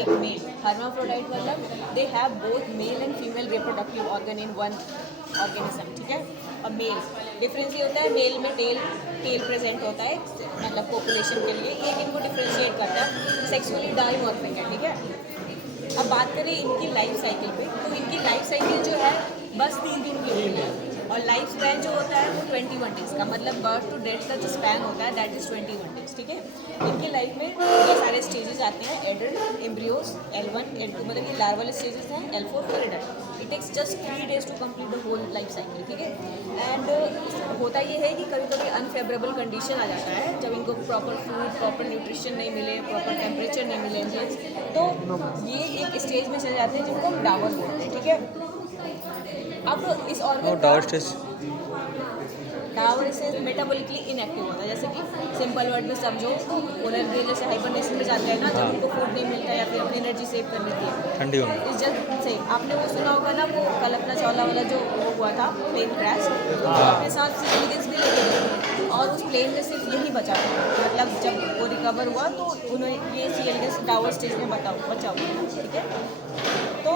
एक mail. Hermaphrodite मतलब they have both male and female reproductive organ in one organism, ठीक है। और मेल डिफरेंस ये होता है, मेल में टेल प्रेजेंट होता है मतलब पॉपुलेशन के लिए, एक इनको डिफ्रेंशिएट करता है, सेक्सुअली डाइमॉर्फिक है, ठीक है। अब बात करें इनकी लाइफ साइकिल पे, तो इनकी लाइफ साइकिल जो है बस 3 दिन की होती है, और लाइफ स्पैन जो होता है वो 21 डेज का, मतलब बर्थ टू डेथ का जो स्पैन होता है दैट इज़ 21 डेज, ठीक है। इनकी लाइफ में ये सारे स्टेजेस आते हैं, एडल्ट, एम्ब्रियोज, L1, L2 मतलब ये लार्वल स्टेजेस हैं, L4 फिर adult. It takes just 3 days to complete the whole life cycle, ठीक है। एंड होता ये है कि कभी कभी अनफेवरेबल कंडीशन आ जाता है, जब इनको प्रॉपर फूड, प्रॉपर न्यूट्रिशन नहीं मिले, प्रॉपर टेम्परेचर नहीं मिले, तो ये एक स्टेज में चले जाते हैं जिनको हम डावर बोलते हैं, ठीक है। अब इस ऑर्गन डावर से मेटाबॉलिकली इनएक्टिव होता है, जैसे कि सिंपल वर्ड में समझो तो पोलर बेयर जैसे हाइबरनेशन में जाते हैं ना, जब उनको फूड नहीं मिलता या फिर अपनी एनर्जी सेव करनी थी, ठंडी होगी। इस जस्ट से आपने वो सुना होगा ना, वो कल्पना चावला वाला जो वो हुआ था प्लेन क्रैश, तो अपने साथ सिलिगेंस भी लेके गए और उस प्लेन में सिर्फ यही बचा था, मतलब जब वो रिकवर हुआ तो उन्हें ये सिलिगेंस डावर स्टेज में बचा हुआ था, ठीक है। तो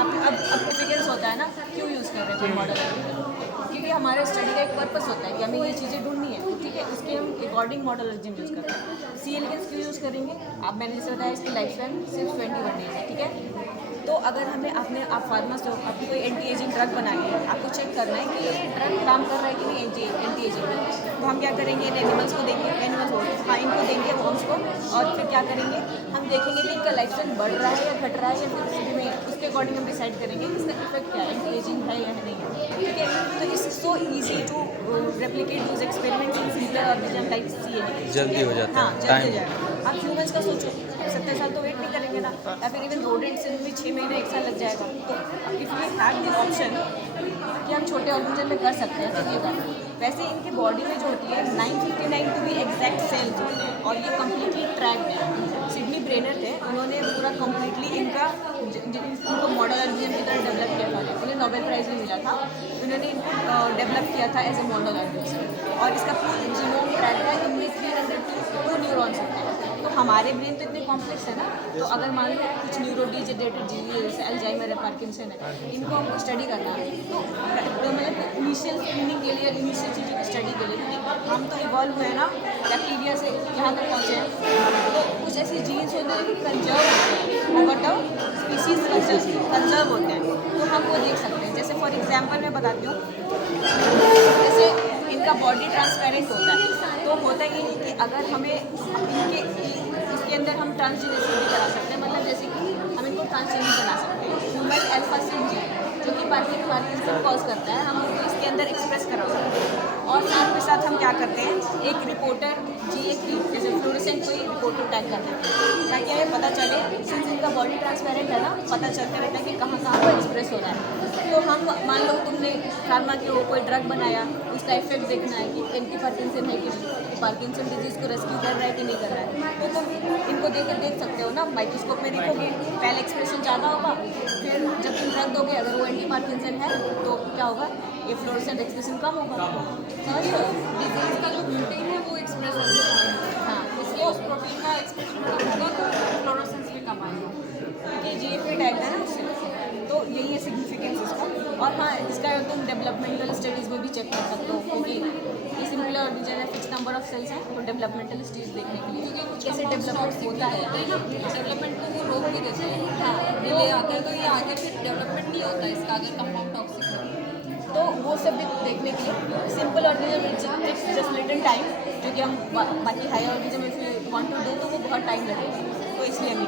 आप अब फिगर्स होता है ना, क्यों यूज़ कर रहे थे मॉडल, क्योंकि हमारे स्टडी का एक पर्पस होता है कि हमें ये चीज़ें ढूंढनी है, ठीक है। उसके हम अकॉर्डिंग मॉडल जिम यूज़ करते हैं। सी एलिगेंस क्यों यूज़ करेंगे, आप मैंने जैसे बताया इसकी लाइफ स्पैन सिर्फ 21 डेज है, ठीक है। तो अगर हमें आप फार्मास्ट हो, आपकी कोई एंटी एजिंग ड्रग बनानी है, आपको चेक करना है कि ये ड्रग काम कर रहा है कि नहीं एंटी एजिंग में, तो हम क्या करेंगे, इन एनिमल्स को देंगे, हाँ इनको देंगे वॉर्म्स को, और फिर क्या करेंगे, हम देखेंगे कि इनका लाइफ स्पैन बढ़ रहा है या घट रहा है या फिर किसी में, उसके अकॉर्डिंग हम डिसाइड करेंगे कि इसका इफेक्ट क्या है, एंटी एजिंग है या नहीं है, ठीक है। तो it's so easy to replicate those experiments in simple organism like C, जल्दी हो जाता है, हाँ जल्दी हो जाएगा। आप ह्यूमन्स का सोचो, 70 साल तो वेट नहीं करेंगे ना, या फिर इवन रोडेंट्स में 6 महीने 1 साल लग जाएगा। तो if we have this option कि हम छोटे ऑर्गेनिज्म में कर सकते हैं, तो ये बात है। वैसे इनकी बॉडी में जो होती है 959 टू बी एग्जैक्ट सेल्स होते हैं, और ये कम्प्लीटली ट्रैक्ड है। सिडनी ब्रेनर थे, उन्होंने पूरा कम्प्लीटली इनका इनको मॉडल ऑर्गेनिज्म की तरह डेवलप किया था, उन्हें नोबेल प्राइज़ भी मिला था। उन्होंने इनको डेवलप किया था एज ए मॉडल ऑर्गेनिज्म, और इसका पूरा जीनोम ट्रैक है, इनमें 302 न्यूरॉन्स होते हैं। तो हमारे ब्रेन तो इतने कॉम्प्लेक्स है ना, तो अगर मान लो कुछ न्यूरोडिजेनरेटिव डिजीज जैसे अल्जाइमर है, पार्किंसन है, इनको हमको स्टडी करना है, तो मतलब इनिशियल स्क्रीनिंग के लिए, इनिशियल चीज़ों की स्टडी के लिए, क्योंकि हम तो इवॉल्व हुए ना बैक्टीरिया से यहाँ तक पहुँचे हैं, तो कुछ ऐसे जीन्स होते हैं कि कंजर्व होते हैं, ओवर द स्पीसीज कंजर्व होते हैं, तो हम वो देख सकते हैं। जैसे फॉर एग्जाम्पल मैं बताती हूँ, जैसे इनका बॉडी ट्रांसपेरेंट होता है, तो होता ये है कि अगर हमें इसके अंदर हम ट्रांसजेनिसिटी भी करा सकते हैं, मतलब जैसे कि हम इनको ट्रांसजेनिक बना सकते हैं। ह्यूमन अल्फा सिन जीन जो कि पार्किंसन कॉज करता है, हम उसको इसके अंदर एक्सप्रेस करा सकते हैं। और साथ में साथ हम क्या करते हैं, एक रिपोर्टर GA3 जैसे फ्लोरेसेंट कोई रिपोर्टर टैग कर देते हैं, ताकि हमें पता चले, सिंस इनका बॉडी ट्रांसपेरेंट है ना, पता चलता रहता है कि कहाँ कहाँ पर एक्सप्रेस हो रहा है। तो हम मान लो तुमने फार्मा के कोई ड्रग बनाया, उसका इफेक्ट देखना है कि एंटी पार्किंसन है कि पार्किंसन डिजीज़ को रेस्क्यू कर रहा है कि नहीं कर रहा है, तो तुम इनको देकर देख सकते हो ना, माइक्रोस्कोप में देखोगे, पहले एक्सप्रेशन ज़्यादा होगा, फिर जब तुम ड्रग दोगे अगर वो एंटी पार्किंसन है तो क्या होगा, ये फ्लोरेसेंट एक्सप्रेशन कम होगा। समझ लो, डिजीज का जो प्रोटीन है वो एक्सप्रेस होता है, हाँ, इसलिए उस प्रोटीन का एक्सप्रेशन होगा तो फ्लोरोसेंस भी कम आएगा, क्योंकि GFP टैग है ना उससे, तो यही है सिग्निफिकेंस इसका। और हाँ, इसका तुम डेवलपमेंटल स्टडीज़ में भी चेक कर सकते हो, क्योंकि ये सिंपल ऑर्गेनिज्म है, फिक्स नंबर ऑफ सेल्स हैं, तो डेवलपमेंटल स्टेज देखने के लिए कैसे डेवलपमेंट होता है ना डेवलपमेंट को वो रोक भी देते हैं, हाँ डिले आता है, तो ये आगे फिर डेवलपमेंट नहीं होता इसका अगर कंपाउंड टॉक्सिक हो, तो वो सब भी देखने के लिए simple organism just little time, क्योंकि हम बाकी high organism if you want to do तो वो बहुत टाइम लगेगा, तो इसलिए हम